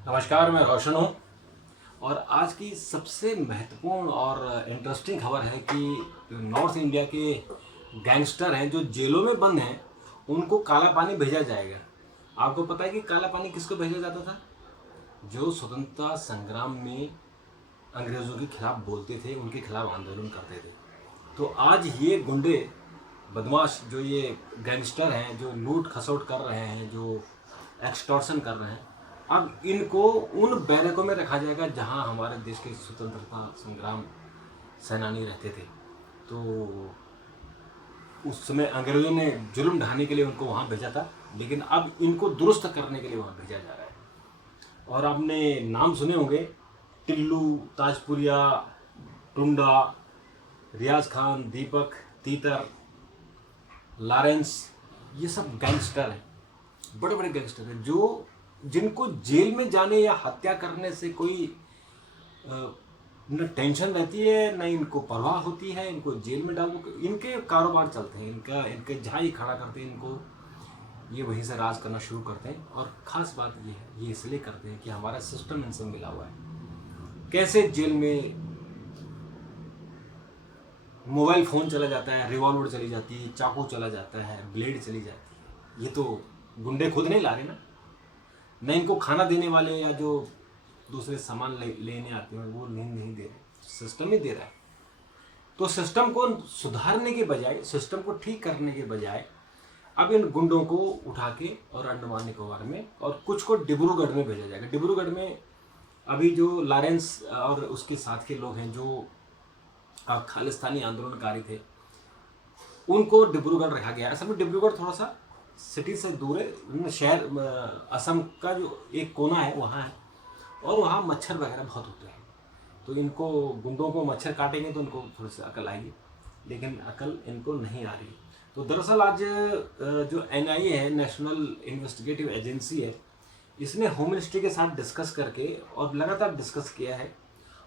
नमस्कार, मैं रोशन हूँ और आज की सबसे महत्वपूर्ण और इंटरेस्टिंग खबर है कि नॉर्थ इंडिया के गैंगस्टर हैं जो जेलों में बंद हैं, उनको काला पानी भेजा जाएगा। आपको पता है कि काला पानी किसको भेजा जाता था? जो स्वतंत्रता संग्राम में अंग्रेज़ों के खिलाफ बोलते थे, उनके खिलाफ आंदोलन करते थे। तो आज ये गुंडे बदमाश जो ये गैंगस्टर हैं, जो लूट खसोट कर रहे हैं, जो एक्सटॉर्शन कर रहे हैं, अब इनको उन बैरकों में रखा जाएगा जहां हमारे देश के स्वतंत्रता संग्राम सेनानी रहते थे। तो उस समय अंग्रेज़ों ने जुल्म ढाने के लिए उनको वहाँ भेजा था, लेकिन अब इनको दुरुस्त करने के लिए वहाँ भेजा जा रहा है। और आपने नाम सुने होंगे, टिल्लू, ताजपुरिया, टुंडा, रियाज खान, दीपक, तीतर, लॉरेंस, ये सब गैंगस्टर हैं, बड़े बड़े गैंगस्टर हैं जो जिनको जेल में जाने या हत्या करने से कोई न टेंशन रहती है, न इनको परवाह होती है। इनको जेल में डालो, इनके कारोबार चलते हैं, इनके जहाँ ही खड़ा करते हैं इनको, ये वहीं से राज करना शुरू करते हैं। और ख़ास बात ये है, ये इसलिए करते हैं कि हमारा सिस्टम इनसे मिला हुआ है। कैसे जेल में मोबाइल फ़ोन चला जाता है, रिवॉल्वर चली जाती है, चाकू चला जाता है, ब्लेड चली जाती है, ये तो गुंडे खुद नहीं ला रहे ना, न इनको खाना देने वाले या जो दूसरे सामान लेने आते हैं वो नहीं दे रहे, सिस्टम ही दे रहा है। तो सिस्टम को सुधारने के बजाय, सिस्टम को ठीक करने के बजाय अब इन गुंडों को उठा के और अंडमान निकोबार में और कुछ को डिब्रूगढ़ में भेजा जाएगा। डिब्रूगढ़ में अभी जो लॉरेंस और उसके साथ के लोग हैं जो खालिस्तानी आंदोलनकारी थे, उनको डिब्रूगढ़ रखा गया। असल में डिब्रूगढ़ थोड़ा सा सिटी से दूर है, शहर असम का जो एक कोना है वहाँ है, और वहाँ मच्छर वगैरह बहुत होते हैं। तो इनको गुंडों को मच्छर काटेंगे तो उनको थोड़ी सी अकल आएगी, लेकिन अकल इनको नहीं आ रही। तो दरअसल आज जो NIA है, नेशनल इन्वेस्टिगेटिव एजेंसी है, इसने होम मिनिस्ट्री के साथ डिस्कस करके और लगातार डिस्कस किया है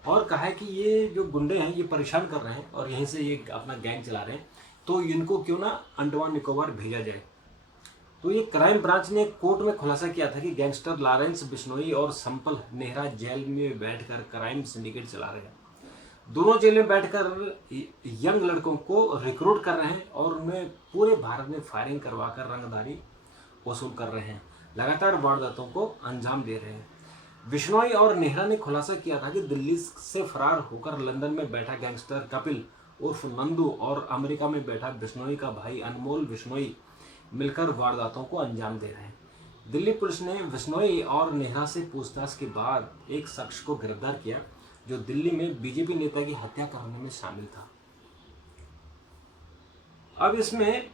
और कहा है कि ये जो गुंडे हैं ये परेशान कर रहे हैं और यहीं से ये अपना गैंग चला रहे हैं, तो इनको क्यों ना अंडमान निकोबार भेजा जाए। तो ये क्राइम ब्रांच ने कोर्ट में खुलासा किया था कि गैंगस्टर लॉरेंस बिश्नोई और संपल नेहरा जेल में बैठकर क्राइम सिंडिकेट चला रहे हैं। दोनों जेल में बैठकर यंग लड़कों को रिक्रूट कर रहे हैं और उन्हें पूरे भारत में फायरिंग करवाकर रंगदारी वसूल कर रहे हैं, लगातार वारदातों को अंजाम दे रहे हैं। बिश्नोई और नेहरा ने खुलासा किया था कि दिल्ली से फरार होकर लंदन में बैठा गैंगस्टर कपिल उर्फ नंदू और अमेरिका में बैठा बिश्नोई का भाई अनमोल बिश्नोई मिलकर वारदातों को अंजाम दे रहे हैं। दिल्ली पुलिस ने बिश्नोई और नेहरा से पूछताछ के बाद एक शख्स को गिरफ्तार किया जो दिल्ली में बीजेपी नेता की हत्या करने में शामिल था। अब इसमें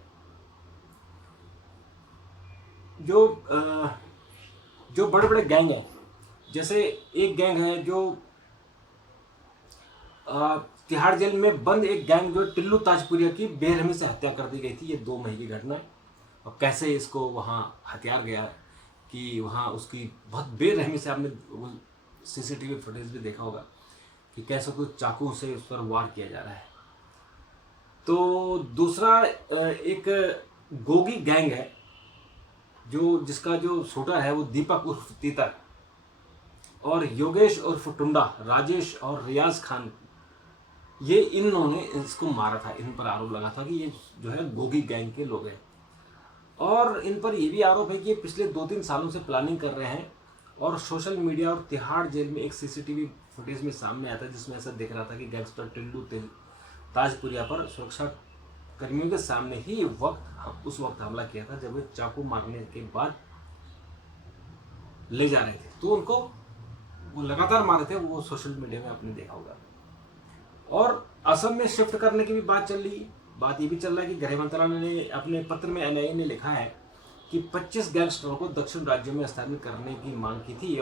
जो बड़े बड़े गैंग हैं, जैसे एक गैंग है जो तिहाड़ जेल में बंद एक गैंग जो टिल्लू ताजपुरिया की बेरहमी से हत्या कर दी गई थी। ये 2 मई की घटना है। और कैसे इसको वहाँ हथियार गया कि वहाँ उसकी बहुत बेरहमी से, आपने CCTV फुटेज भी देखा होगा कि कैसे कुछ चाकू से उस पर वार किया जा रहा है। तो दूसरा एक गोगी गैंग है जिसका जो शूटर है वो दीपक उर्फ तीतर और योगेश उर्फ टुंडा, राजेश और रियाज खान, ये इन्होंने इसको मारा था। इन पर आरोप लगा था कि ये जो है गोगी गैंग के लोग हैं और इन पर यह भी आरोप है कि ये पिछले 2-3 सालों से प्लानिंग कर रहे हैं। और सोशल मीडिया और तिहाड़ जेल में एक CCTV फुटेज में सामने आया था जिसमें ऐसा दिख रहा था कि गैंगस्टर टिल्लू ताजपुरिया पर सुरक्षा कर्मियों के सामने ही उस वक्त हमला किया था जब वे चाकू मारने के बाद ले जा रहे थे। तो उनको वो लगातार मारे थे, वो सोशल मीडिया में आपने देखा होगा। और असम में शिफ्ट करने की भी बात ये भी चल रहा है कि गृह मंत्रालय ने अपने पत्र में NIA ने लिखा है कि 25 गैंगस्टरों को दक्षिण राज्यों में स्थानांतरित करने की मांग की थी।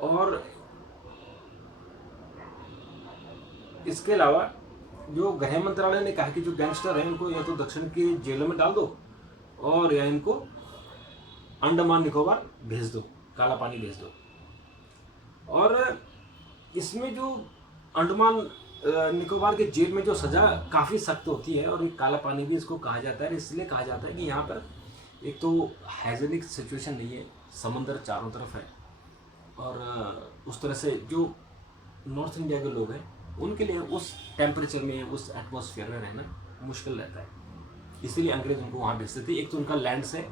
और इसके अलावा जो गृह मंत्रालय ने कहा कि जो गैंगस्टर हैं इनको या तो दक्षिण की जेलों में डाल दो और या इनको अंडमान निकोबार भेज दो, काला पानी भेज दो। और इसमें जो अंडमान निकोबार के जेल में जो सज़ा काफ़ी सख्त होती है और एक काला पानी भी इसको कहा जाता है। इसलिए कहा जाता है कि यहाँ पर एक तो हाइजीनिक सिचुएशन नहीं है, समंदर चारों तरफ है, और उस तरह से जो नॉर्थ इंडिया के लोग हैं उनके लिए उस टेम्परेचर में, उस एटमॉस्फेयर में रहना मुश्किल रहता है। इसीलिए अंग्रेज उनको वहाँ भेजते थे। एक तो उनका लैंड से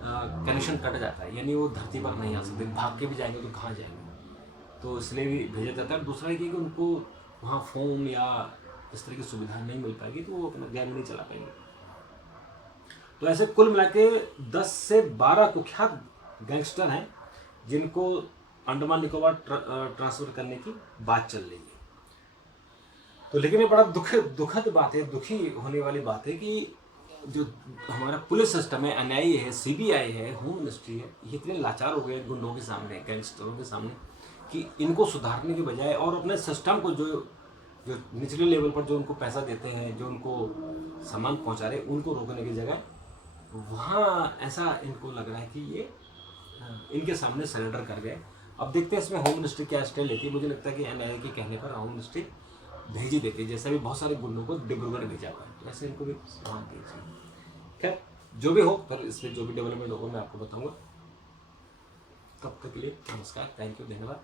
कनेक्शन कट जाता है, यानी वो धरती पर नहीं आ सकते, भाग के भी जाएंगे तो कहाँ जाएंगे, तो इसलिए भी भेजा जाता है। दूसरा ये कि उनको वहाँ फ़ोन या इस तरह की सुविधा नहीं मिल पाएगी तो वो अपना गैंग नहीं चला पाएंगे। तो ऐसे कुल मिला के 10 से 12 कुख्यात गैंगस्टर हैं जिनको अंडमान निकोबार ट्रांसफ़र करने की बात चल रही है। तो लेकिन ये बड़ा दुखद बात है, दुखी होने वाली बात है कि जो हमारा पुलिस सिस्टम है, एनआईए है, सीबीआई है, होम मिनिस्ट्री है, ये इतने लाचार हो गए गुंडों के सामने, गैंगस्टरों के सामने, कि इनको सुधारने के बजाय और अपने सिस्टम को जो निचले लेवल पर जो उनको पैसा देते हैं, जो उनको सामान पहुंचा रहे, उनको रोकने की जगह वहाँ ऐसा इनको लग रहा है कि ये इनके सामने सरेंडर कर गए। अब देखते हैं इसमें होम मिनिस्ट्री क्या स्टेप लेती है। मुझे लगता है कि एनआईए के कहने पर होम मिनिस्ट्री भेज ही देती है, जैसा भी बहुत सारे गुंडों को डिब्रूगढ़ भेजा हुआ है, वैसे इनको भी वहाँ भेजिए। खैर जो भी हो, पर इसमें जो भी डेवलपमेंट होगा मैं आपको बताऊंगा। तब तक के लिए नमस्कार, थैंक यू, धन्यवाद।